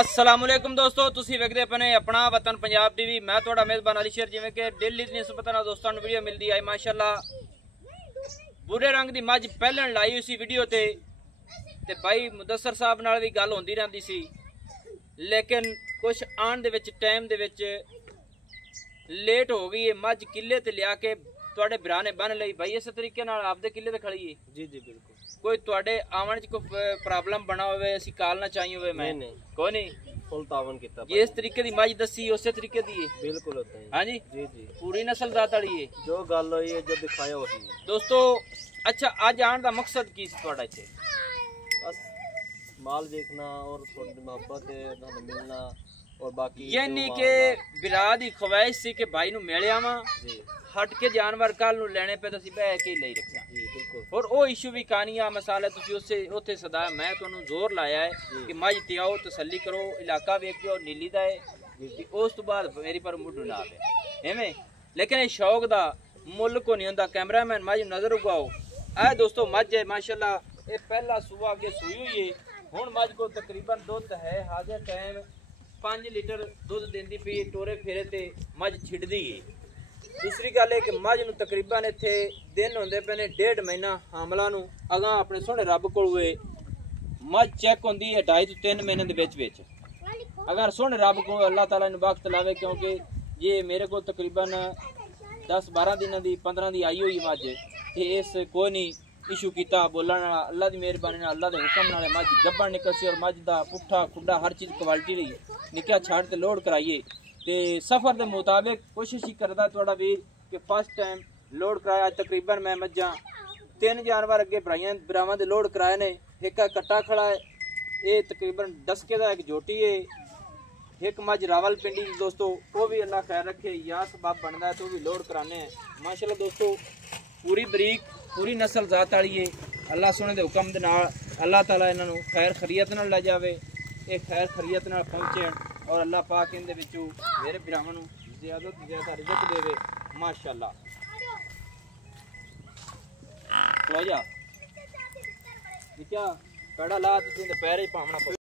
अस्सलामुअलैकुम दोस्तों, तुसी वेखदे अपने अपना वतन पंजाब टीवी। मैं थोड़ा मेज़बान अली शेर। जिवें कि डेली दी निस्बत नाल दोस्तों नूं वीडियो मिलदी है माशाअल्लाह। बुरे रंग दी मझ पहलन लाई उसी वीडियो ते भाई मुदस्सर साहब नाल भी गल होंदी रहंदी सी, लेकिन कुछ आन दे which time they which late हो गई है। मझ किले ते लिया के तुहाडे भरा ने बन लई। भाई इस तरीके नाल आपदे किले ते खड़ी है। जी जी बिल्कुल। कोई तुहाडे आवन च कोई प्रॉब्लम बना होवे, असीं काल ना चाहिए होवे? मैं नहीं कोई नहीं, फुल तावन किता। ये इस तरीके दी मझ दसी उस तरीके दी है। बिल्कुल होता है। हाँ जी जी जी, पूरी नस्ल जात वाली है। जो गल हुई है, जो दिखाया वही है दोस्तों। अच्छा, अज आने का मकसद की तुहाडा इत्थे? बस माल देखना और थोड़ी मोहब्बत है, नाल मिलना और बाकी यानी के बिरा दी ख्वाहिश सी कि भाई नूं मिल आवां, हट के जानवर कल नूं लैणे पे तां असीं बह के ही लई रखिया। जी बिल्कुल। और वो इशू भी कहानियां मसाला तुसीं उसे उत्थे सदा मैं तुहानूं जोर लाया है कि मझ ते आओ, तसल्ली करो, इलाका वेखियो नीली दा है जी। उस तो बाद मेरी पर मुड्ढ ना आवे एवें। लेकिन ये शौक दा मुल को नहीं हुंदा। कैमरामैन मझ नजर उगाओ। ऐ दोस्तों मझ है माशाअल्लाह, ये पहला सुआ अगे सूई हुई है। हुण मझ को तकरीबन दुध है हाजिर टाइम 5 लीटर दुध देंदी पई। टोरे फेरे ते मझ छिड़दी है। दूसरी गल है कि मझ नूं तकरीबन इत्थे दिन होंदे पे ने 1.5 महीना हामला नूं। अगां अपने सोहणे रब कोल होए मझ चेक होंदी है 2.5 ਤੋਂ 3 महीने दे विच। अगर सोहणे रब को अल्लाह ताला इन्हूं वक्त लावे, क्योंकि ये मेरे को तकरीबन 10-12 दिनां दी 15 दी आई हुई मझ ते इस कोई नहीं इशू किया बोलने वाला। अल्लाह की मेहरबानी नाल, अल्लाह के हुक्म नाल मझ गब्बन निकल सी और मझ दा पुट्ठा खुड्डा हर चीज़ क्वालिटी रही। निक्का छाड़ ते लोड कराइए ते सफ़र के मुताबिक कोशिश ही करदा थोड़ा वीर कि फर्स्ट टाइम लोड कराया। तकरीबन मैं मझां 3 जानवर अगे भरावां दे लोड कराए ने। एक कट्टा खड़ा है, ये तकरीबन डसके दा एक जोटी है। एक मझ रावलपिंडी दोस्तों, वो भी अल्लाह खैर रखे या सबब बनता है तो भी लोड कराने हैं माशाल्लाह। दोस्तों पूरी बरीक पूरी नस्ल जात वाली है। अल्लाह सोने के हुक्म दे नाल अल्लाह ताला इन्हों खैर खरीयत नाल ले जावे, ये खैर खरीयत नाल पहुँचे और अल्लाह पाक इनदे विचों मेरे भरावां नूं ज़्यादा तो ज़्यादा रिज़्क देवे माशाल्लाह। लो जा क्या कड़ा ला तुसीं ते पैर च पावना।